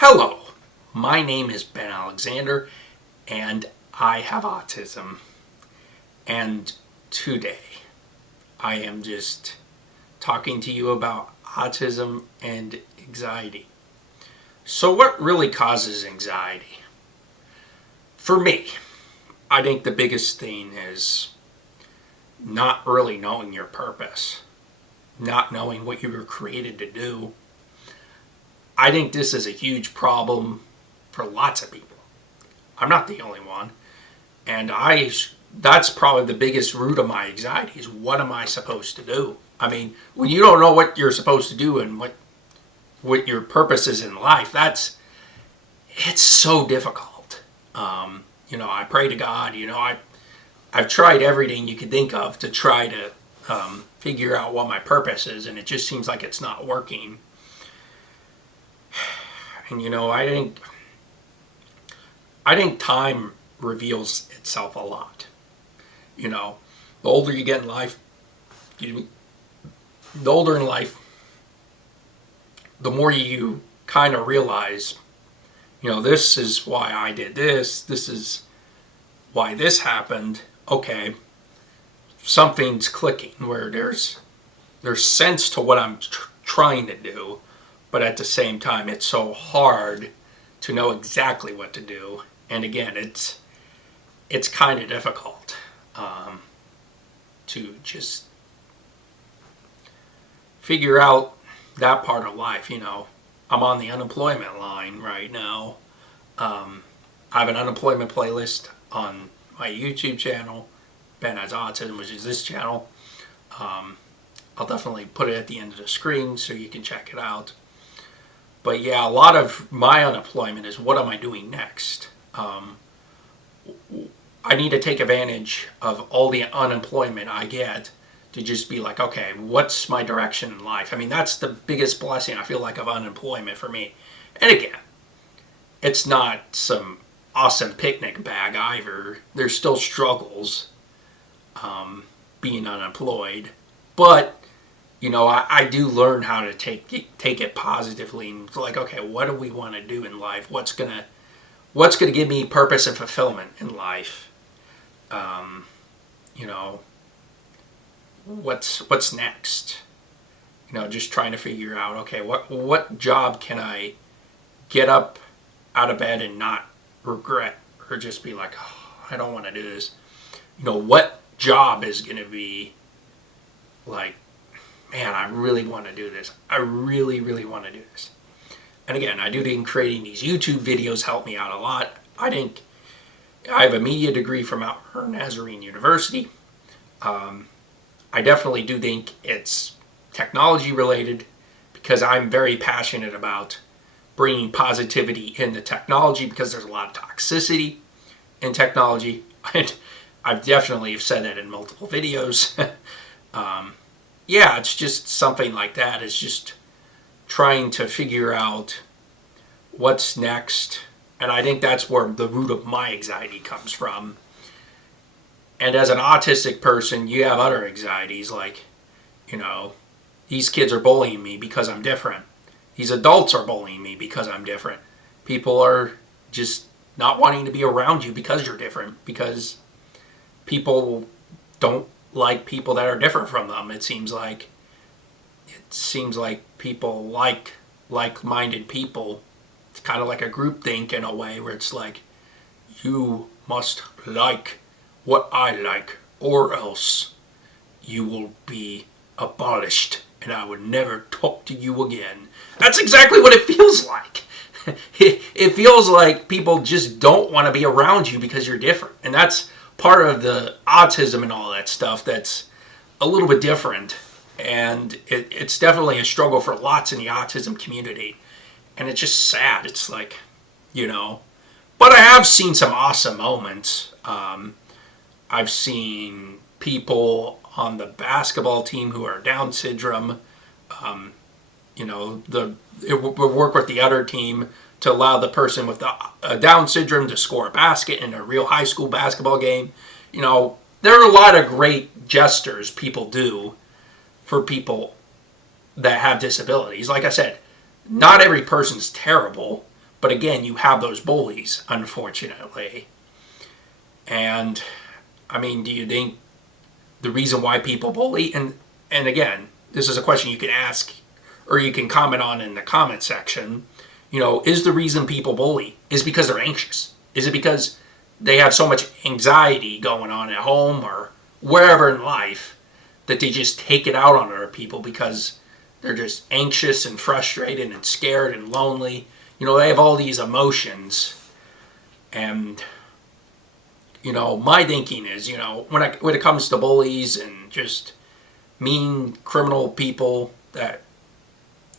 Hello, my name is Ben Alexander and I have autism. And today I am just talking to you about autism and anxiety. So what really causes anxiety? For me, I think the biggest thing is not really knowing your purpose, not knowing what you were created to do. I think this is a huge problem for lots of people. I'm not the only one. And that's probably the biggest root of my anxiety is what am I supposed to do? I mean, when you don't know what you're supposed to do and what your purpose is in life, it's so difficult. I pray to God, I've tried everything you could think of to try to figure out what my purpose is, and it just seems like it's not working. And I think time reveals itself a lot. The older you get in life, the older in life, the more you kind of realize, this is why I did this. This is why this happened. Okay, something's clicking where there's sense to what I'm trying to do. But at the same time, it's so hard to know exactly what to do. And again, it's kind of difficult to just figure out that part of life. I'm on the unemployment line right now. I have an unemployment playlist on my YouTube channel, Ben Has Autism, which is this channel. I'll definitely put it at the end of the screen so you can check it out. But yeah, a lot of my unemployment is what am I doing next? I need to take advantage of all the unemployment I get to just be like, okay, what's my direction in life? I mean, that's the biggest blessing I feel like of unemployment for me. And again, it's not some awesome picnic bag either. There's still struggles being unemployed. But I do learn how to take it positively and like, okay, what do we want to do in life? What's gonna give me purpose and fulfillment in life? What's next? Just trying to figure out, okay, what job can I get up out of bed and not regret or just be like, oh, I don't want to do this. What job is gonna be like, man, I really want to do this. I really, really want to do this. And again, I do think creating these YouTube videos help me out a lot. I think I have a media degree from Mount Nazarene University. I definitely do think it's technology related because I'm very passionate about bringing positivity into technology because there's a lot of toxicity in technology. And I've definitely said that in multiple videos. Yeah, it's just something like that. It's just trying to figure out what's next. And I think that's where the root of my anxiety comes from. And as an autistic person, you have other anxieties like, these kids are bullying me because I'm different. These adults are bullying me because I'm different. People are just not wanting to be around you because you're different. Because people don't like people that are different from them. It seems like people like-minded people. It's kind of like a group think in a way where it's like, you must like what I like or else you will be abolished and I would never talk to you again. That's exactly what it feels like. It feels like people just don't want to be around you because you're different. And that's part of the autism and all that stuff that's a little bit different. And it's definitely a struggle for lots in the autism community. And it's just sad. It's like, But I have seen some awesome moments. I've seen people on the basketball team who are Down syndrome. It would work with the other team to allow the person with the Down syndrome to score a basket in a real high school basketball game. There are a lot of great gestures people do for people that have disabilities. Like I said, not every person's terrible, But again, you have those bullies, unfortunately. And I mean, do you think the reason why people bully, and again, this is a question you can ask or you can comment on in the comment section, is the reason people bully is because they're anxious? Is it because they have so much anxiety going on at home or wherever in life that they just take it out on other people because they're just anxious and frustrated and scared and lonely? They have all these emotions. And my thinking is, when it comes to bullies and just mean criminal people that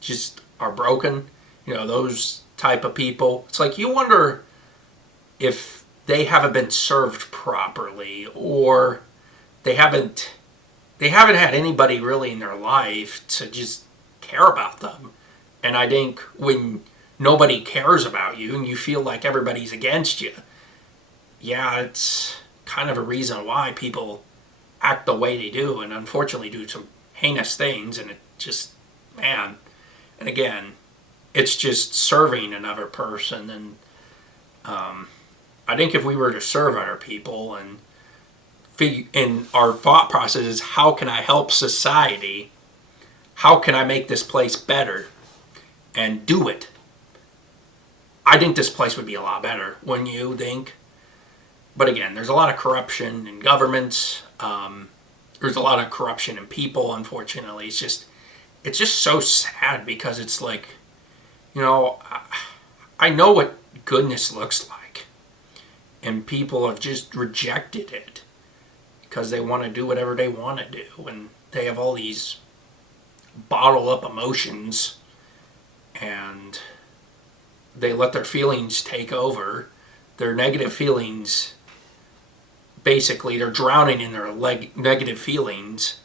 just are broken, those type of people, it's like you wonder if they haven't been served properly, or they haven't had anybody really in their life to just care about them. And I think when nobody cares about you and you feel like everybody's against you, yeah, it's kind of a reason why people act the way they do, and unfortunately do some heinous things. And it just, man, and again, it's just serving another person. And I think if we were to serve other people and in our thought process is, how can I help society? How can I make this place better? And do it. I think this place would be a lot better, wouldn't you think? But again, there's a lot of corruption in governments. There's a lot of corruption in people, unfortunately. It's just so sad, because it's like, I know what goodness looks like. And people have just rejected it because they want to do whatever they want to do. And they have all these bottled up emotions, and they let their feelings take over. Their negative feelings, basically, they're drowning in their negative feelings.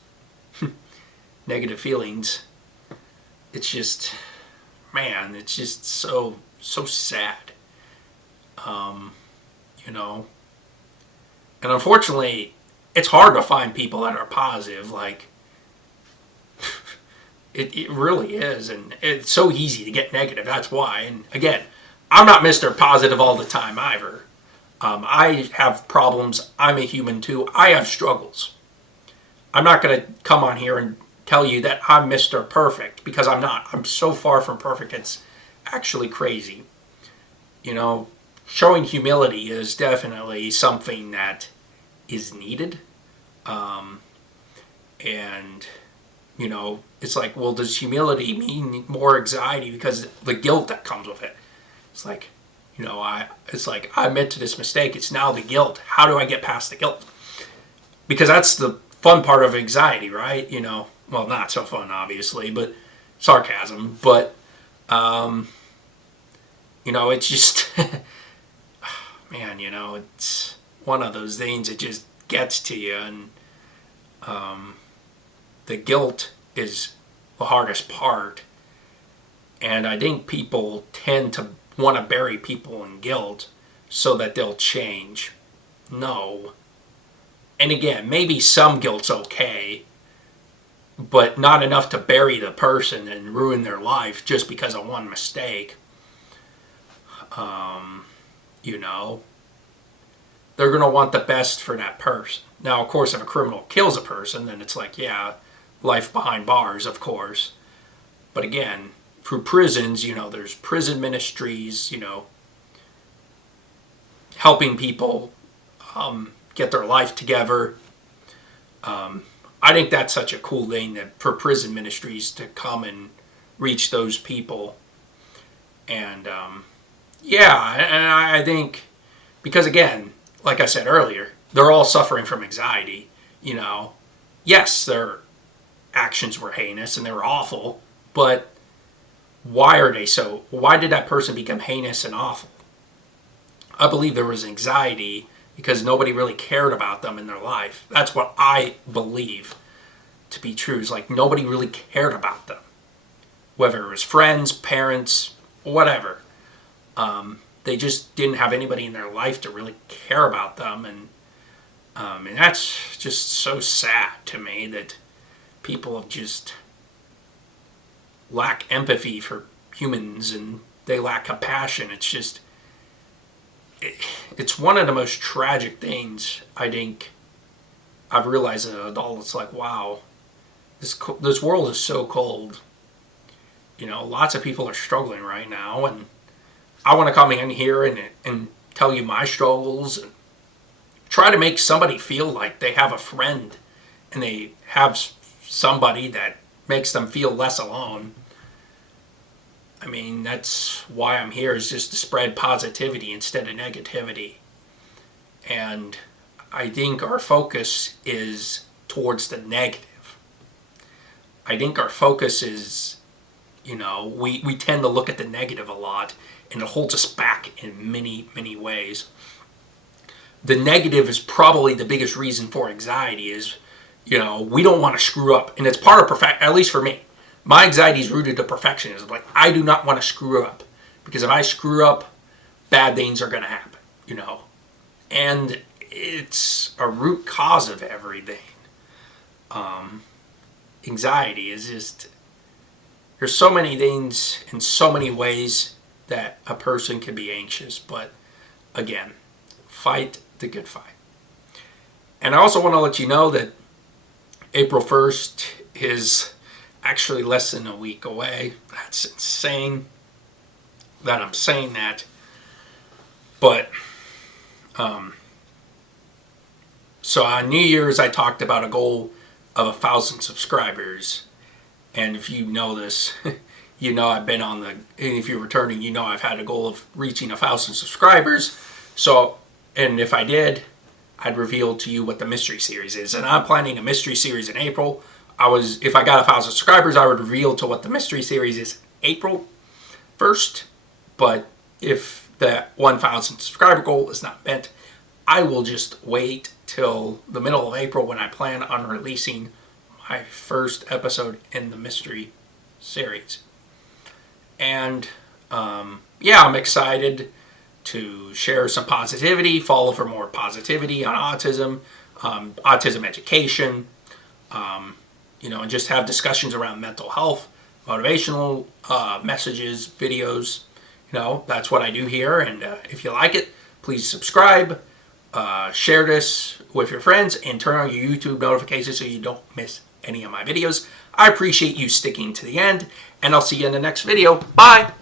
Negative feelings. It's just, man, it's just so sad. And unfortunately, it's hard to find people that are positive. Like, it really is. And it's so easy to get negative. That's why. And again, I'm not Mr. Positive all the time either. I have problems. I'm a human too. I have struggles. I'm not going to come on here and tell you that I'm Mr. Perfect, because I'm not. I'm so far from perfect. It's actually crazy. Showing humility is definitely something that is needed. And, it's like, well, does humility mean more anxiety because the guilt that comes with it? It's like, I admit to this mistake. It's now the guilt. How do I get past the guilt? Because that's the fun part of anxiety, right? Well, not so fun, obviously, but sarcasm. But, it's just, man, it's one of those things that just gets to you. And the guilt is the hardest part. And I think people tend to want to bury people in guilt so that they'll change. No. And again, maybe some guilt's okay, but not enough to bury the person and ruin their life just because of one mistake. They're going to want the best for that person. Now, of course, if a criminal kills a person, then it's like, yeah, life behind bars, of course. But again, through prisons, there's prison ministries, helping people get their life together. I think that's such a cool thing, that for prison ministries to come and reach those people. And and I think, because again, like I said earlier, they're all suffering from anxiety. Yes, their actions were heinous and they were awful, but why did that person become heinous and awful? I believe there was anxiety because nobody really cared about them in their life. That's what I believe to be true. Is like nobody really cared about them. Whether it was friends, parents, whatever. They just didn't have anybody in their life to really care about them. And that's just so sad to me, that people have just lack empathy for humans. And they lack compassion. It's just, it's one of the most tragic things I think I've realized as an adult. It's like, wow, this world is so cold. You know, lots of people are struggling right now, and I want to come in here and tell you my struggles and try to make somebody feel like they have a friend and they have somebody that makes them feel less alone. I mean, that's why I'm here, is just to spread positivity instead of negativity. And I think our focus is towards the negative. I think our focus is, you know, we tend to look at the negative a lot, and it holds us back in many, many ways. The negative is probably the biggest reason for anxiety is, you know, we don't want to screw up. And it's part of perfect, at least for me. My anxiety is rooted to perfectionism. Like, I do not want to screw up. Because if I screw up, bad things are going to happen, you know. And it's a root cause of everything. Anxiety is just, there's so many things in so many ways that a person can be anxious. But again, fight the good fight. And I also want to let you know that April 1st is actually less than a week away. That's insane that I'm saying that. But, so on New Year's, I talked about a goal of 1,000 subscribers. And if you know this, you know I've been on the, and if you're returning, you know I've had a goal of reaching 1,000 subscribers. So, and if I did, I'd reveal to you what the mystery series is. And I'm planning a mystery series in April. If I got 1,000 subscribers, I would reveal to what the mystery series is April 1st. But if that 1,000 subscriber goal is not met, I will just wait till the middle of April when I plan on releasing my first episode in the mystery series. And yeah, I'm excited to share some positivity, follow for more positivity on autism, autism education, you know, and just have discussions around mental health, motivational messages, videos. You know, that's what I do here. And if you like it, please subscribe, share this with your friends, and turn on your YouTube notifications so you don't miss any of my videos. I appreciate you sticking to the end, and I'll see you in the next video. Bye!